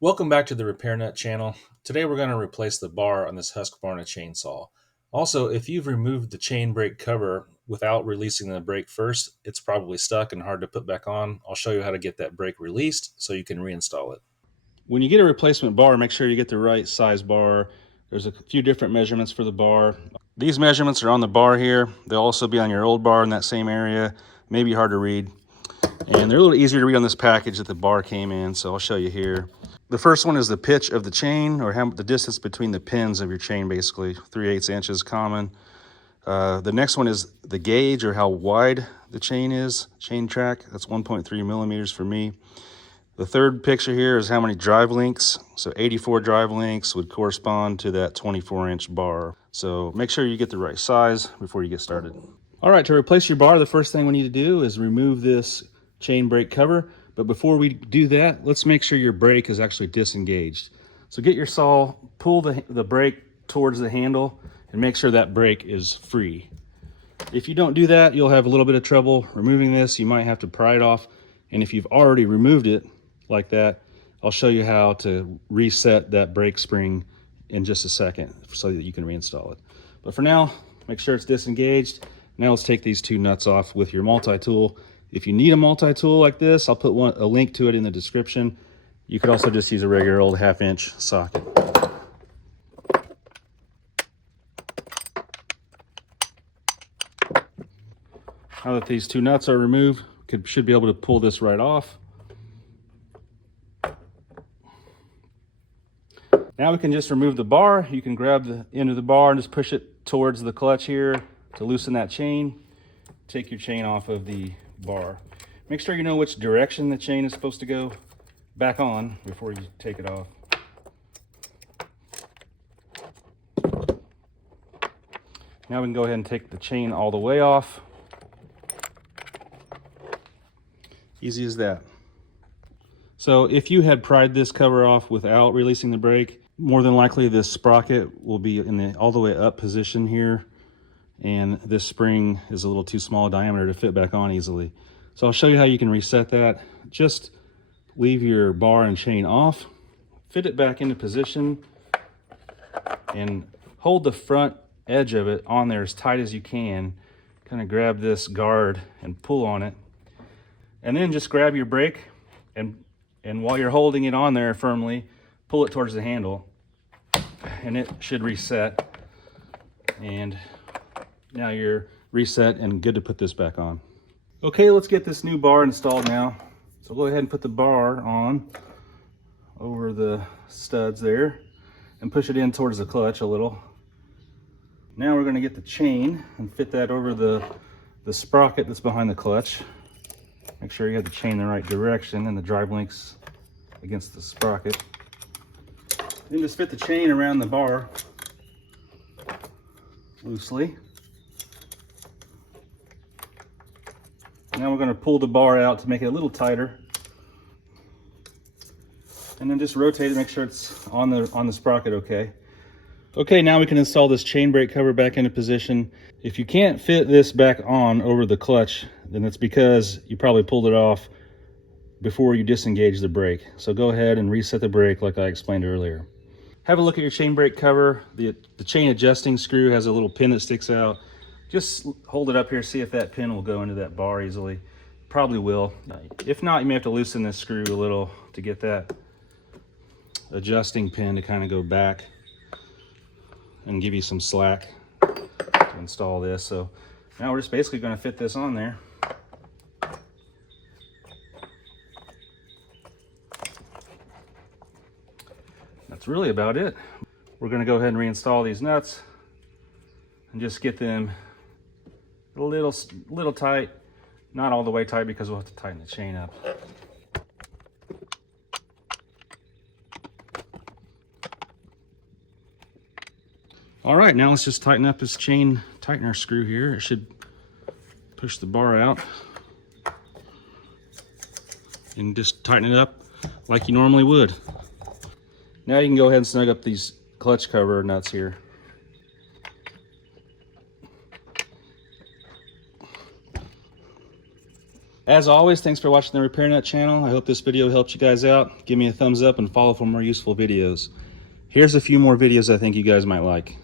Welcome back to the Repair Nut channel. Today we're going to replace the bar on this Husqvarna chainsaw. Also, if you've removed the chain brake cover without releasing the brake first, it's probably stuck and hard to put back on. I'll show you how to get that brake released so you can reinstall it. When you get a replacement bar, make sure you get the right size bar. There's a few different measurements for the bar. These measurements are on the bar here. They'll also be on your old bar in that same area. Maybe hard to read. And they're a little easier to read on this package that the bar came in, so I'll show you here. The first one is the pitch of the chain, or the distance between the pins of your chain, basically 3/8 inches common. The next one is the gauge, or how wide the chain is, chain track. That's 1.3 millimeters for me. The third picture here is how many drive links. So 84 drive links would correspond to that 24-inch bar. So make sure you get the right size before you get started. All right, to replace your bar, the first thing we need to do is remove this chain brake cover. But before we do that, let's make sure your brake is actually disengaged. So get your saw, pull the brake towards the handle, and make sure that brake is free. If you don't do that, you'll have a little bit of trouble removing this. You might have to pry it off. And if you've already removed it like that, I'll show you how to reset that brake spring in just a second so that you can reinstall it. But for now, make sure it's disengaged. Now let's take these two nuts off with your multi-tool. If you need a multi-tool like this, I'll put a link to it in the description. You could also just use a regular old 1/2-inch socket. Now that these two nuts are removed, should be able to pull this right off. Now we can just remove the bar. You can grab the end of the bar and just push it towards the clutch here to loosen that chain. Take your chain off of the bar. Make sure you know which direction the chain is supposed to go back on before you take it off. Now we can go ahead and take the chain all the way off. Easy as that. So if you had pried this cover off without releasing the brake, more than likely this sprocket will be in the all the way up position here, and this spring is a little too small a diameter to fit back on easily. So I'll show you how you can reset that. Just leave your bar and chain off, fit it back into position, and hold the front edge of it on there as tight as you can. Kind of grab this guard and pull on it, and then just grab your brake and while you're holding it on there firmly, pull it towards the handle, and it should reset. And now you're reset and good to put this back on. Okay, let's get this new bar installed now. So go ahead and put the bar on over the studs there and push it in towards the clutch a little. Now we're going to get the chain and fit that over the sprocket that's behind the clutch. Make sure you have the chain in the right direction and the drive links against the sprocket. Then just fit the chain around the bar loosely. Now we're going to pull the bar out to make it a little tighter. And then just rotate it, make sure it's on the sprocket okay. Okay, now we can install this chain brake cover back into position. If you can't fit this back on over the clutch, then it's because you probably pulled it off before you disengage the brake. So go ahead and reset the brake like I explained earlier. Have a look at your chain brake cover. The chain adjusting screw has a little pin that sticks out. Just hold it up here, see if that pin will go into that bar easily. Probably will. If not, you may have to loosen this screw a little to get that adjusting pin to kind of go back and give you some slack to install this. So now we're just basically going to fit this on there. That's really about it. We're going to go ahead and reinstall these nuts and just get them a little tight, not all the way tight because we'll have to tighten the chain up. All right, now let's just tighten up this chain tightener screw here. It should push the bar out. And just tighten it up like you normally would. Now you can go ahead and snug up these clutch cover nuts here. As always, thanks for watching the Repair Nut channel. I hope this video helped you guys out. Give me a thumbs up and follow for more useful videos. Here's a few more videos I think you guys might like.